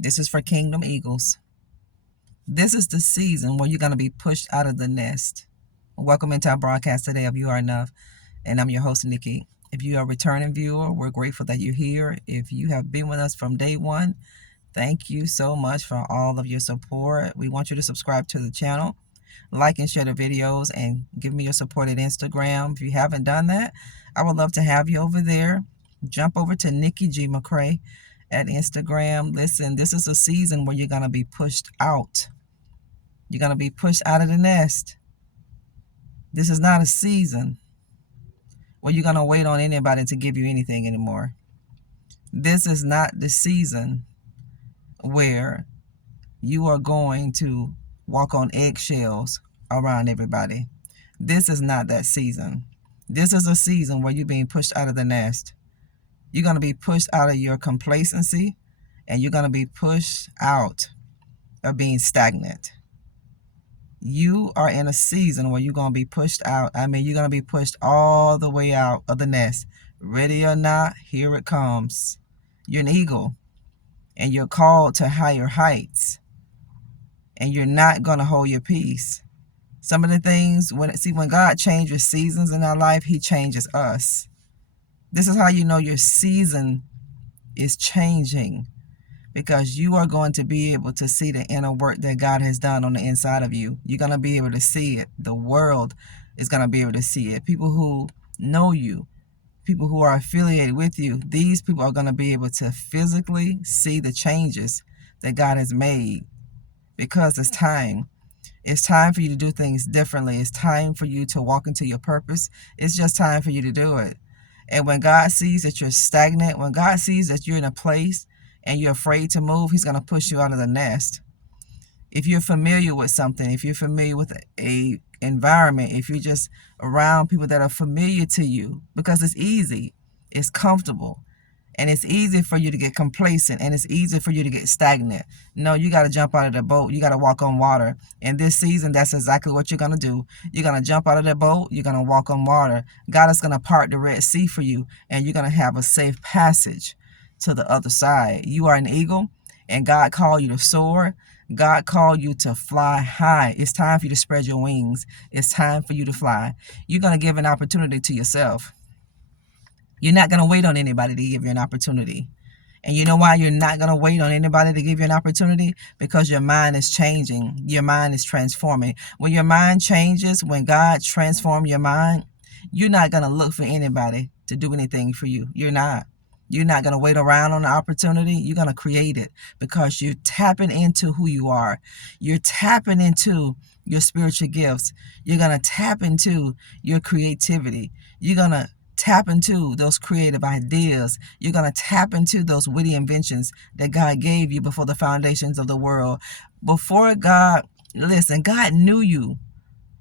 This is for Kingdom Eagles. This is the season where you're going to be pushed out of the nest. Welcome into our broadcast today of You Are Enough, and I'm your host, Nikki. If you are a returning viewer, we're grateful that you're here. If you have been with us from day one, thank you so much for all of your support. We want you to subscribe to the channel, like and share the videos, and give me your support at Instagram. If you haven't done that, I would love to have you over there. Jump over to Nikki McCray at Instagram. Listen, this is a season where you're going to be pushed out. You're going to be pushed out of the nest. This is not a season where you're going to wait on anybody to give you anything anymore. This is not the season where you are going to walk on eggshells around everybody. This is not that season. This is a season where you're being pushed out of the nest. You're going to be pushed out of your complacency, and you're going to be pushed out of being stagnant. You are in a season where you're going to be pushed out. You're going to be pushed all the way out of the nest. Ready or not, here it comes. You're an eagle, and you're called to higher heights, and you're not going to hold your peace. Some of the things, when God changes seasons in our life, he changes us. This is how you know your season is changing, because you are going to be able to see the inner work that God has done on the inside of you. You're going to be able to see it. The world is going to be able to see it. People who know you, people who are affiliated with you, these people are going to be able to physically see the changes that God has made, because it's time. It's time for you to do things differently. It's time for you to walk into your purpose. It's just time for you to do it. And when God sees that you're stagnant, when God sees that you're in a place and you're afraid to move, he's going to push you out of the nest. If you're familiar with something, if you're familiar with a environment, if you're just around people that are familiar to you, because it's easy, it's comfortable, and it's easy for you to get complacent, and it's easy for you to get stagnant. No, you got to jump out of the boat. You got to walk on water. In this season, that's exactly what you're going to do. You're going to jump out of the boat. You're going to walk on water. God is going to part the Red Sea for you, and you're going to have a safe passage to the other side. You are an eagle, and God called you to soar. God called you to fly high. It's time for you to spread your wings. It's time for you to fly. You're going to give an opportunity to yourself. You're not going to wait on anybody to give you an opportunity. And you know why you're not going to wait on anybody to give you an opportunity? Because your mind is changing. Your mind is transforming. When your mind changes, when God transforms your mind, you're not going to look for anybody to do anything for you. You're not. You're not going to wait around on the opportunity. You're going to create it, because you're tapping into who you are. You're tapping into your spiritual gifts. You're going to tap into your creativity. You're going to tap into those creative ideas. You're going to tap into those witty inventions that God gave you before the foundations of the world. Before God, listen, God knew you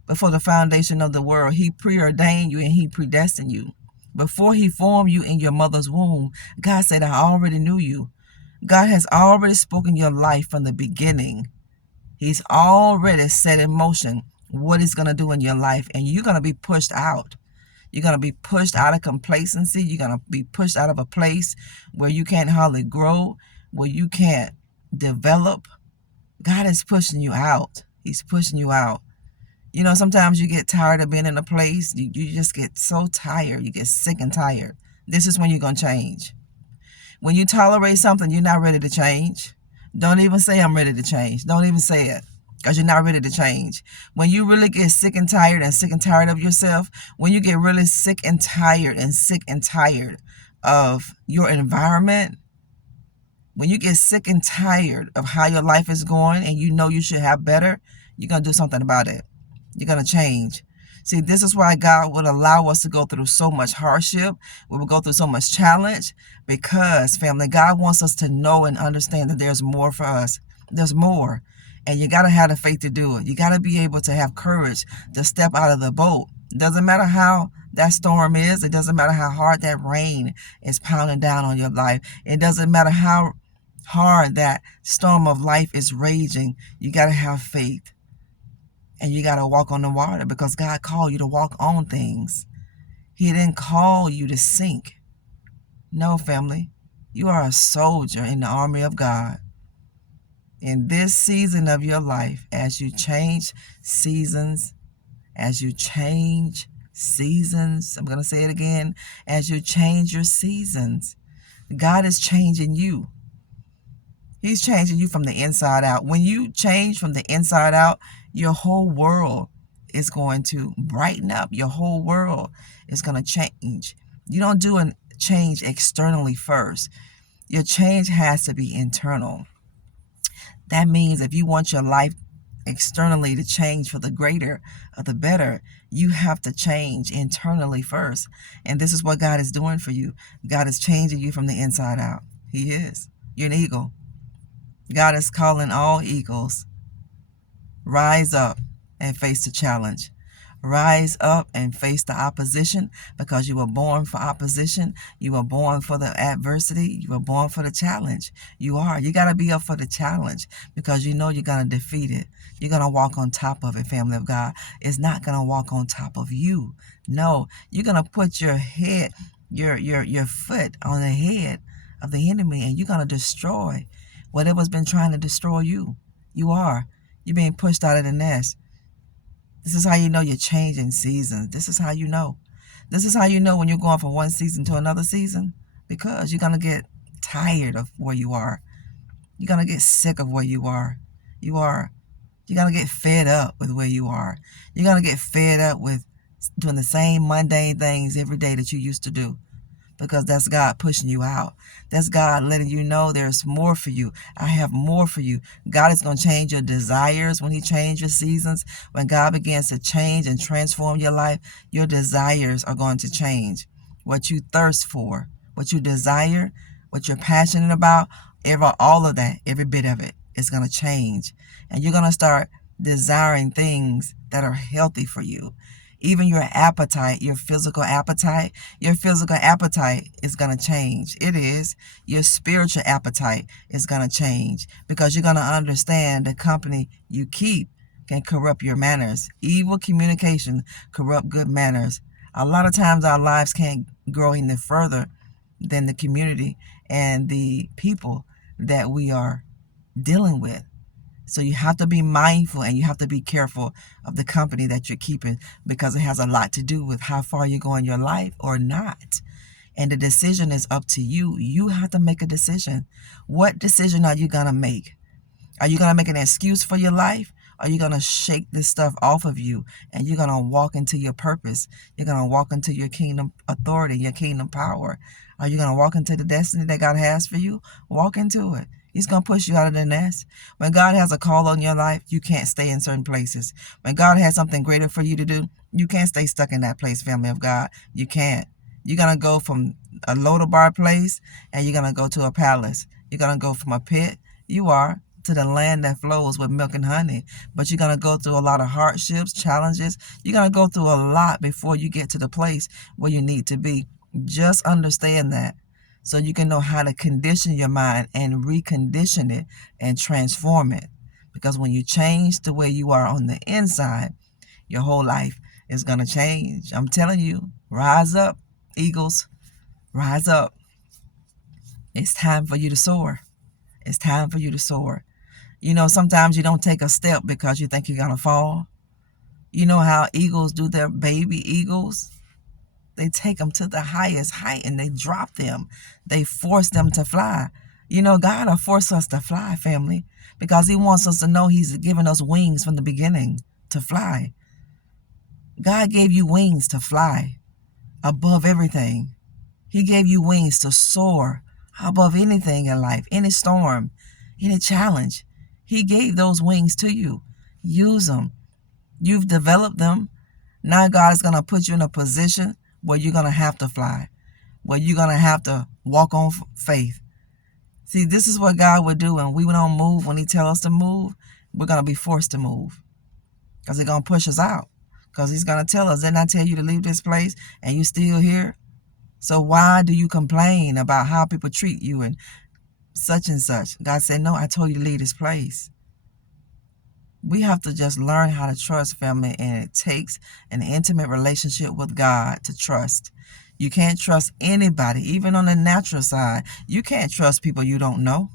before the foundation of the world. He preordained you and he predestined you. Before he formed you in your mother's womb, God said, I already knew you. God has already spoken your life from the beginning. He's already set in motion what he's going to do in your life, and you're going to be pushed out. You're going to be pushed out of complacency. You're going to be pushed out of a place where you can't hardly grow, where you can't develop. God is pushing you out. He's pushing you out. You know, sometimes you get tired of being in a place. You just get so tired. You get sick and tired. This is when you're going to change. When you tolerate something, you're not ready to change. Don't even say, I'm ready to change. Don't even say it, because you're not ready to change. When you really get sick and tired of yourself, when you get really sick and tired of your environment, when you get sick and tired of how your life is going and you know you should have better, you're going to do something about it. You're going to change. See, this is why God would allow us to go through so much hardship. We will go through so much challenge, because, family, God wants us to know and understand that there's more for us. There's more. And you got to have the faith to do it. You got to be able to have courage to step out of the boat. It doesn't matter how that storm is. It doesn't matter how hard that rain is pounding down on your life. It doesn't matter how hard that storm of life is raging. You got to have faith. And you got to walk on the water, because God called you to walk on things. He didn't call you to sink. No, family. You are a soldier in the army of God. In this season of your life, as you change seasons, as you change seasons, I'm going to say it again, as you change your seasons, God is changing you. He's changing you from the inside out. When you change from the inside out, your whole world is going to brighten up. Your whole world is going to change. You don't do a change externally first. Your change has to be internal. That means if you want your life externally to change for the greater or the better, you have to change internally first. And this is what God is doing for you. God is changing you from the inside out. He is. You're an eagle. God is calling all eagles. Rise up and face the challenge. Rise up and face the opposition, because you were born for opposition. You were born for the adversity. You were born for the challenge. You are. You got to be up for the challenge, because you know you're going to defeat it. You're going to walk on top of it, family of God. It's not going to walk on top of you. No, you're going to put your head, your foot on the head of the enemy, and you're going to destroy whatever's been trying to destroy you. You are. You're being pushed out of the nest. This is how you know you're changing seasons. This is how you know. This is how you know when you're going from one season to another season, because you're going to get tired of where you are. You're going to get sick of where you are. You are. You're going to get fed up with where you are. You're going to get fed up with doing the same mundane things every day that you used to do, because that's God pushing you out. That's God letting you know there's more for you. I have more for you. God is going to change your desires when he changes your seasons. When God begins to change and transform your life, your desires are going to change. What you thirst for, what you desire, what you're passionate about, all of that, every bit of it is going to change. And you're going to start desiring things that are healthy for you. Even your appetite, your physical appetite is going to change. It is. Your spiritual appetite is going to change, because you're going to understand the company you keep can corrupt your manners. Evil communication corrupt good manners. A lot of times our lives can't grow any further than the community and the people that we are dealing with. So you have to be mindful, and you have to be careful of the company that you're keeping, because it has a lot to do with how far you go in your life or not. And the decision is up to you. You have to make a decision. What decision are you going to make? Are you going to make an excuse for your life? Are you going to shake this stuff off of you, and you're going to walk into your purpose? You're going to walk into your kingdom authority, your kingdom power. Are you going to walk into the destiny that God has for you? Walk into it. He's going to push you out of the nest. When God has a call on your life, you can't stay in certain places. When God has something greater for you to do, you can't stay stuck in that place, family of God. You can't. You're going to go from a Lodabar place, and you're going to go to a palace. You're going to go from a pit, to the land that flows with milk and honey. But you're going to go through a lot of hardships, challenges. You're going to go through a lot before you get to the place where you need to be. Just understand that, so you can know how to condition your mind and recondition it and transform it. Because when you change the way you are on the inside, your whole life is going to change. I'm telling you, rise up, eagles, rise up. It's time for you to soar. It's time for you to soar. You know, sometimes you don't take a step because you think you're going to fall. You know how eagles do their baby eagles? They take them to the highest height and they drop them. They force them to fly. You know, God will force us to fly, family, because he wants us to know he's given us wings from the beginning to fly. God gave you wings to fly above everything. He gave you wings to soar above anything in life, any storm, any challenge. He gave those wings to you. Use them. You've developed them. Now God is going to put you in a position where you're going to have to fly, where you're going to have to walk on faith. See, this is what God would do when we don't move. When he tells us to move, we're going to be forced to move, because he's going to push us out, because he's going to tell us, didn't I tell you to leave this place and you still here? So why do you complain about how people treat you and such and such? God said, no, I told you to leave this place. We have to just learn how to trust, family, and it takes an intimate relationship with God to trust. You can't trust anybody, even on the natural side. You can't trust people you don't know.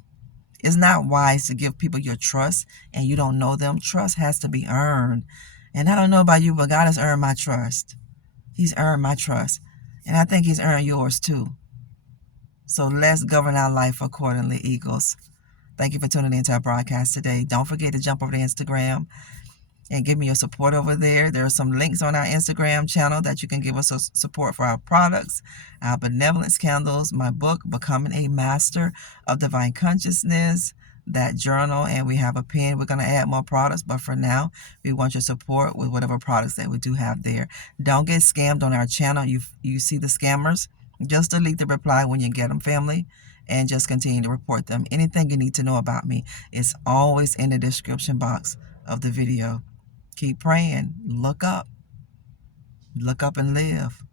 It's not wise to give people your trust and you don't know them. Trust has to be earned. And I don't know about you, but God has earned my trust. He's earned my trust. And I think He's earned yours too. So let's govern our life accordingly, Eagles. Thank you for tuning into our broadcast today. Don't forget to jump over to Instagram and give me your support over there. There are some links on our Instagram channel that you can give us support for our products, our benevolence candles, my book, Becoming a Master of Divine Consciousness, that journal, and we have a pen. We're going to add more products, but for now, we want your support with whatever products that we do have there. Don't get scammed on our channel. You see the scammers, just delete the reply when you get them, family, and just continue to report them. Anything you need to know about me is always in the description box of the video. Keep praying. Look up. Look up and live.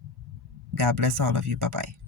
God bless all of you. Bye-bye.